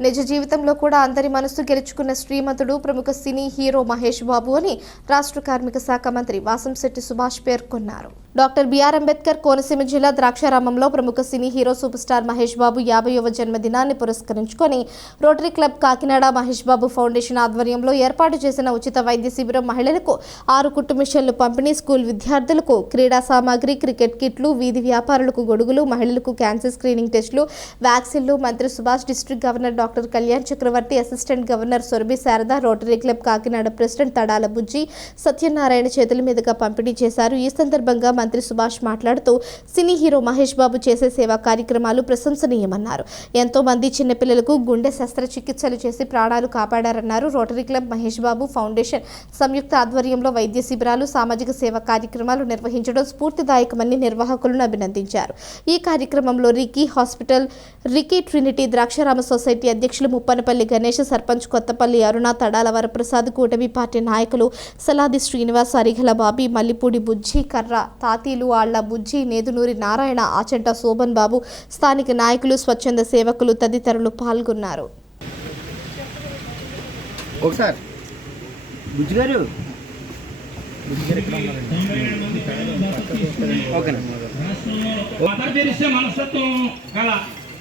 నిజ జీవితంలో కూడా అందరి మనస్సు గెలుచుకున్న శ్రీమంతుడు ప్రముఖ సినీ హీరో మహేష్ బాబు అని రాష్ట్ర కార్మిక శాఖ మంత్రి వాసంశెట్టి సుభాష్ పేర్కొన్నారు. డాక్టర్ బిఆర్ అంబేద్కర్ కోనసీమ జిల్లా ద్రాక్షారామంలో ప్రముఖ cine hero super star Mahesh Babu యాభైవ జన్మదినాన్ని పురస్కరించుకొని rotary club Kakinada Mahesh Babu foundation ఆధ్వర్యంలో ఏర్పాటు చేసిన ఉచిత వైద్య శిబిరం మహిళలకు ఆరు కుట్టు మిషన్లు పంపిణీ స్కూల్ విద్యార్థులకు క్రీడా సామాగ్రి క్రికెట్ కిట్లు వీధి వ్యాపారులకు గొడుగులు మహిళలకు క్యాన్సర్ స్క్రీనింగ్ టెస్టులు వ్యాక్సిన్లు మంత్రి Subhash district governor doctor Kalyan Chakravarthi assistant governor Sorabi Sharada rotary club Kakinada president Tadala Bujji Satyanarayana చేతుల మీదుగా పంపిణీ చేశారు. ఈ సందర్భంగా మంత్రి సుభాష్ మాట్లాడుతూ సినీ హీరో మహేష్ బాబు చేసే సేవా కార్యక్రమాలు ప్రశంసనీయమన్నారు. ఎంతో మంది చిన్నపిల్లలకు గుండె శస్త్రచికిత్సలు చేసి ప్రాణాలు కాపాడారన్నారు rotary club Mahesh Babu. Foundation సంయుక్త ఆధ్వర్యంలో వైద్య శిబిరాలు సామాజిక సేవ కార్యక్రమాలు నిర్వహించడం స్ఫూర్తిదాయకమని నిర్వాహకులను అభినందించారు. ఈ కార్యక్రమంలో Ricky hospital Ricky Trinity Draksharama society అధ్యక్షులు ముప్పనపల్లి గణేష్ సర్పంచ్ కొత్తపల్లి అరుణ తడాల వరప్రసాద్ కూటమి పార్టీ నాయకులు సలాది శ్రీనివాస్ అరిగల బాబీ మల్లిపూడి బుజ్జి కర్ర తాతీలు ఆళ్ళ బుజ్జి నేదునూరి నారాయణ ఆచంట శోభన్ బాబు స్థానిక నాయకులు స్వచ్ఛంద సేవకులు తదితరులు పాల్గొన్నారు. ఒకసారి. బుజ్జి గారు. ఓకేనా?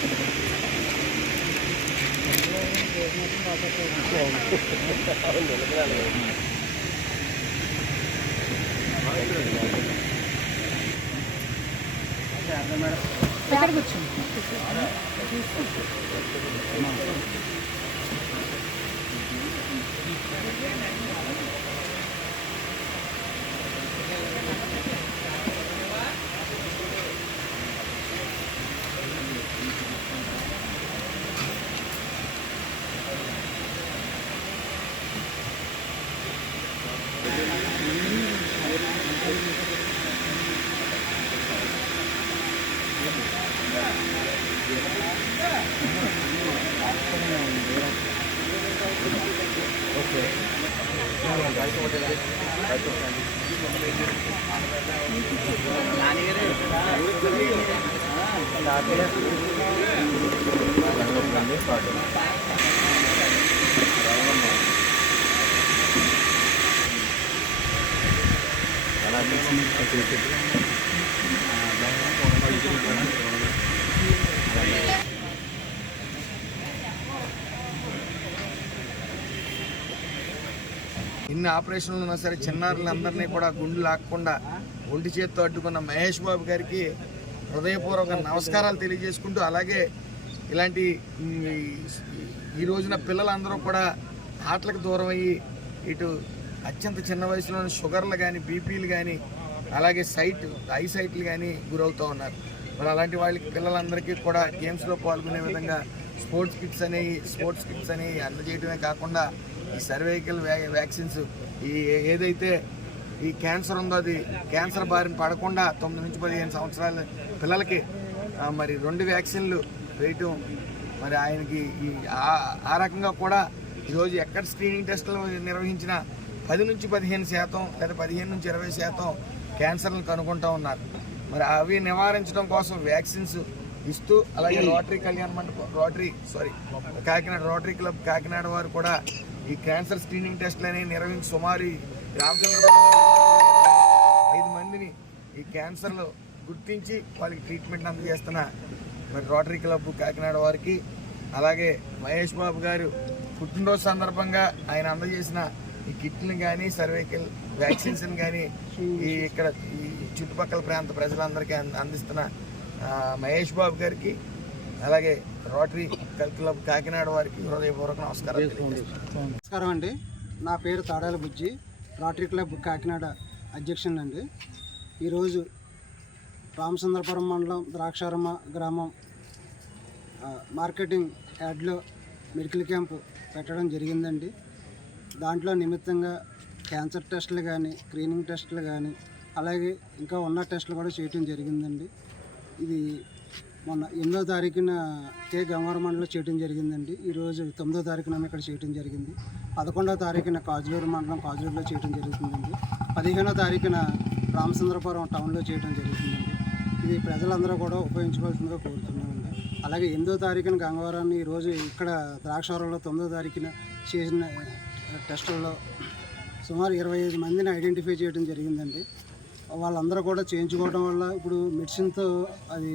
దిగ్వి కళ్యాణ్ గారు ఈరోజు ఇన్ని ఆపరేషన్లు ఉన్నా సరే చిన్నారులందరినీ కూడా గుండు లాక్కుండా ఒంటి చేత్తో అడ్డుకున్న మహేష్ బాబు గారికి హృదయపూర్వక నమస్కారాలు తెలియజేసుకుంటూ అలాగే ఇలాంటి ఈ- రోజున పిల్లలందరూ కూడా ఆటలకు దూరం అయ్యి ఇటు అత్యంత చిన్న వయసులోని షుగర్లు కానీ బీపీలు కానీ అలాగే సైట్ ఐ సైట్లు కానీ గురవుతూ ఉన్నారు. మరి అలాంటి వాళ్ళకి పిల్లలందరికీ కూడా గేమ్స్లో పాల్గొనే విధంగా స్పోర్ట్స్ కిట్స్ అనేవి స్పోర్ట్స్ కిట్స్ అనేవి అందజేయడమే కాకుండా ఈ సర్వైకల్ వ్యాక్సిన్స్ ఈ ఏదైతే ఈ క్యాన్సర్ ఉందో అది క్యాన్సర్ బారిన పడకుండా తొమ్మిది నుంచి పదిహేను సంవత్సరాల పిల్లలకి మరి రెండు వ్యాక్సిన్లు వేయటం మరి ఆయనకి ఈ ఆ- ఆ రకంగా కూడా ఈరోజు ఎక్కడ స్క్రీనింగ్ టెస్టులు నిర్వహించిన పది నుంచి పదిహేను శాతం లేదా పదిహేను నుంచి ఇరవై శాతం క్యాన్సర్లను కనుగొంటూ ఉన్నారు. మరి అవి నివారించడం కోసం వ్యాక్సిన్స్ ఇస్తూ అలాగే రోటరీ కళ్యాణ మండపం rotary sorry Kakinada rotary club Kakinada వారు కూడా ఈ క్యాన్సర్ స్క్రీనింగ్ టెస్టులు నిర్వహించి సుమారు రామచంద్ర ఐదు మందిని ఈ క్యాన్సర్లో గుర్తించి వాళ్ళకి ట్రీట్మెంట్ అందజేస్తున్న మరి రోటరీ క్లబ్ కాకినాడ వారికి అలాగే మహేష్ బాబు గారు పుట్టినరోజు సందర్భంగా ఆయన అందజేసిన ఈ కిట్లను కానీ సర్వైకల్ వ్యాక్సిన్స్ని కానీ ఈ ఇక్కడ ఈ చుట్టుపక్కల ప్రాంత ప్రజలందరికీ అంద- అందిస్తున్న మహేష్ బాబు గారికి అలాగే రోటరీ క్లబ్ కాకినాడ వారికి హృదయపూర్వక తెలియజేస్తున్నాను. నమస్కారం అండి. నా పేరు తాడాల బుజ్జి రోటరీ క్లబ్ కాకినాడ అధ్యక్షుడు అండి ఈరోజు రామచంద్రపురం మండలం ద్రాక్షారమ గ్రామం మార్కెటింగ్ యాడ్లో మెడికల్ క్యాంప్ పెట్టడం జరిగిందండి. దాంట్లో నిమిత్తంగా క్యాన్సర్ టెస్టులు కానీ స్క్రీనింగ్ టెస్టులు కానీ అలాగే ఇంకా ఉన్న టెస్టులు కూడా చేయటం జరిగిందండి. ఇది మొన్న ఎనిమిదో తారీఖున కే. గంగవరం మండలం చేయటం జరిగిందండి. ఈరోజు తొమ్మిదో తారీఖున ఇక్కడ చేయటం జరిగింది. పదకొండో తారీఖున కాజులూరు మండలం కాజులూరులో చేయటం జరుగుతుందండి. పదిహేనో తారీఖున రామచంద్రపురం టౌన్లో చేయటం జరుగుతుందండి. ఇది ప్రజలందరూ కూడా ఉపయోగించుకోవాల్సిందిగా కోరుతున్నామండి. అలాగే ఎనిమిదో తారీఖున గంగవరాన్ని ఈరోజు ఇక్కడ ద్రాక్షారంలో తొమ్మిదో తారీఖున చేసిన టెస్టుల్లో సుమారు ఇరవై ఐదు మందిని ఐడెంటిఫై చేయడం జరిగిందండి. వాళ్ళందరూ కూడా చేయించుకోవడం వల్ల ఇప్పుడు మెడిసిన్తో అది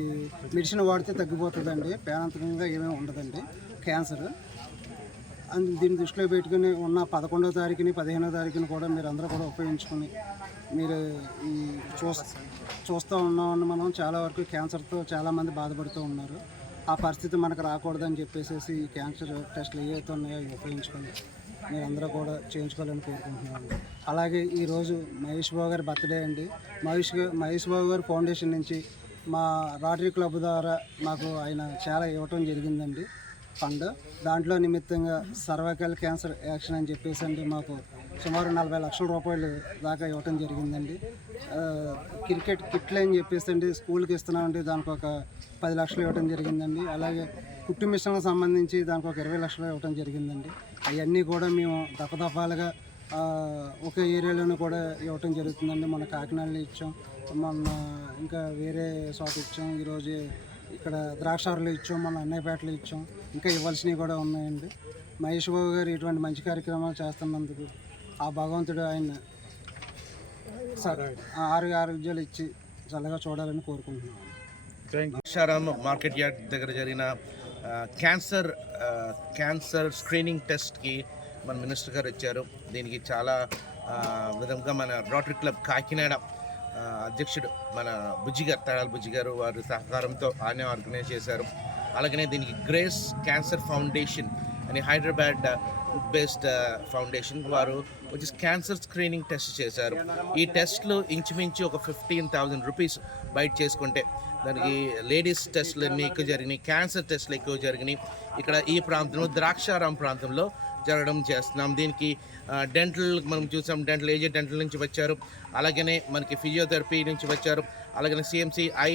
మెడిసిన్ వాడితే తగ్గిపోతుందండి. పేనంతకంగా ఏమీ ఉండదండి. క్యాన్సర్. అండ్ దీన్ని దృష్టిలో పెట్టుకుని ఉన్న పదకొండో తారీఖుని పదిహేనో తారీఖుని కూడా మీరు అందరూ కూడా ఉపయోగించుకొని మీరు ఈ చూస్ చూస్తూ ఉన్నామని మనం చాలా వరకు క్యాన్సర్తో చాలామంది బాధపడుతూ ఉన్నారు. ఆ పరిస్థితి మనకు రాకూడదని చెప్పేసి ఈ క్యాన్సర్ టెస్ట్లు ఏవైతే ఉన్నాయో ఉపయోగించుకుని ఉపయోగించుకొని మీరందరూ కూడా చేయించుకోవాలని కోరుకుంటున్నాను. అలాగే ఈరోజు మహేష్ బాబు గారి బర్త్డే అండి. మహేష్ మహేష్ బాబు గారి ఫౌండేషన్ నుంచి మా రాటరీ క్లబ్ ద్వారా మాకు ఆయన చాలా ఇవ్వటం జరిగిందండి ఫండ్. దాంట్లో నిమిత్తంగా సర్వైకల్ క్యాన్సర్ యాక్షన్ అని చెప్పేసి అండి మాకు సుమారు నలభై లక్షల రూపాయలు దాకా ఇవ్వటం జరిగిందండి. క్రికెట్ కిట్లు అని చెప్పేసి అండి స్కూల్కి ఇస్తున్నామండి. దానికి ఒక పది లక్షలు ఇవ్వటం జరిగిందండి. అలాగే కుట్టు మిషన్లకు సంబంధించి దానికి ఒక ఇరవై లక్షలు ఇవ్వటం జరిగిందండి. అవన్నీ కూడా మేము దఫదఫాలుగా ఒక ఏరియాలోనే కూడా ఇవ్వటం జరుగుతుందండి. మన కాకినాడలో ఇచ్చాం. మొన్న ఇంకా వేరే చోట ఇచ్చాం. ఈరోజు ఇక్కడ ద్రాక్షారులో ఇచ్చాం. మన అన్నయ్యపేటలో ఇచ్చాం. ఇంకా ఇవ్వాల్సినవి కూడా ఉన్నాయండి. మహేష్ బాబు గారు ఇటువంటి మంచి కార్యక్రమాలు చేస్తున్నందుకు ఆ భగవంతుడు ఆయన ఆరోగ్య ఆరోగ్యాలు ఇచ్చి చల్లగా చూడాలని కోరుకుంటున్నాను మార్కెట్ యార్డ్ దగ్గర జరిగిన క్యాన్సర్ క్యాన్సర్ స్క్రీనింగ్ టెస్ట్కి మన మినిస్టర్ గారు వచ్చారు దీనికి చాలా విధంగా మన రోటరీ క్లబ్ కాకినాడ అధ్యక్షుడు మన బుజ్జి గారు తడాల బుజ్జి గారు వారి సహకారంతో ఆయన ఆర్గనైజ్ చేశారు. అలాగనే దీనికి గ్రేస్ క్యాన్సర్ ఫౌండేషన్ అని హైదరాబాద్ బేస్డ్ ఫౌండేషన్ వారు వచ్చి క్యాన్సర్ స్క్రీనింగ్ టెస్ట్ చేశారు. ఈ టెస్ట్లు ఇంచుమించు ఒక ఫిఫ్టీన్ థౌజండ్ రూపీస్ బయట చేసుకుంటే దానికి లేడీస్ టెస్ట్లు అన్నీ ఎక్కువ జరిగినాయి క్యాన్సర్ టెస్ట్లు ఎక్కువ జరిగినాయి. ఇక్కడ ఈ ప్రాంతంలో ద్రాక్షారాం ప్రాంతంలో జరగడం చేస్తున్నాం. దీనికి డెంటల్ మనం చూసాం డెంటల్ ఏజే డెంటల్ నుంచి వచ్చారు. అలాగనే మనకి ఫిజియోథెరపీ నుంచి వచ్చారు. అలాగనే సిఎంసి ఐ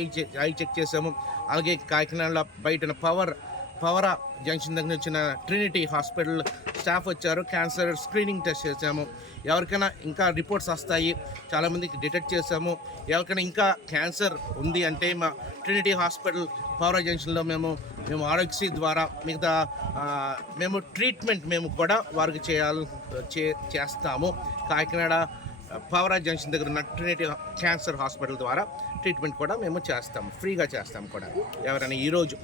ఐ చెక్ చేసాము అలాగే కాకినాడలో బయట పవర్ పవరా జంక్షన్ దగ్గర వచ్చిన ట్రినిటీ హాస్పిటల్ స్టాఫ్ వచ్చారు. క్యాన్సర్ స్క్రీనింగ్ టెస్ట్ చేసాము ఎవరికైనా ఇంకా రిపోర్ట్స్ వస్తాయి. చాలామందికి డిటెక్ట్ చేసాము ఎవరికైనా ఇంకా క్యాన్సర్ ఉంది అంటే మా ట్రినిటీ హాస్పిటల్ పవరా జంక్షన్లో మేము మేము ఆరోగ్యశ్రీ ద్వారా మిగతా మేము ట్రీట్మెంట్ మేము కూడా వారికి చేయాలి చే చేస్తాము. కాకినాడ పవరా జంక్షన్ దగ్గర ఉన్న ట్రినిటీ క్యాన్సర్ హాస్పిటల్ ద్వారా ట్రీట్మెంట్ కూడా మేము చేస్తాము. ఫ్రీగా చేస్తాము కూడా. ఎవరైనా ఈరోజు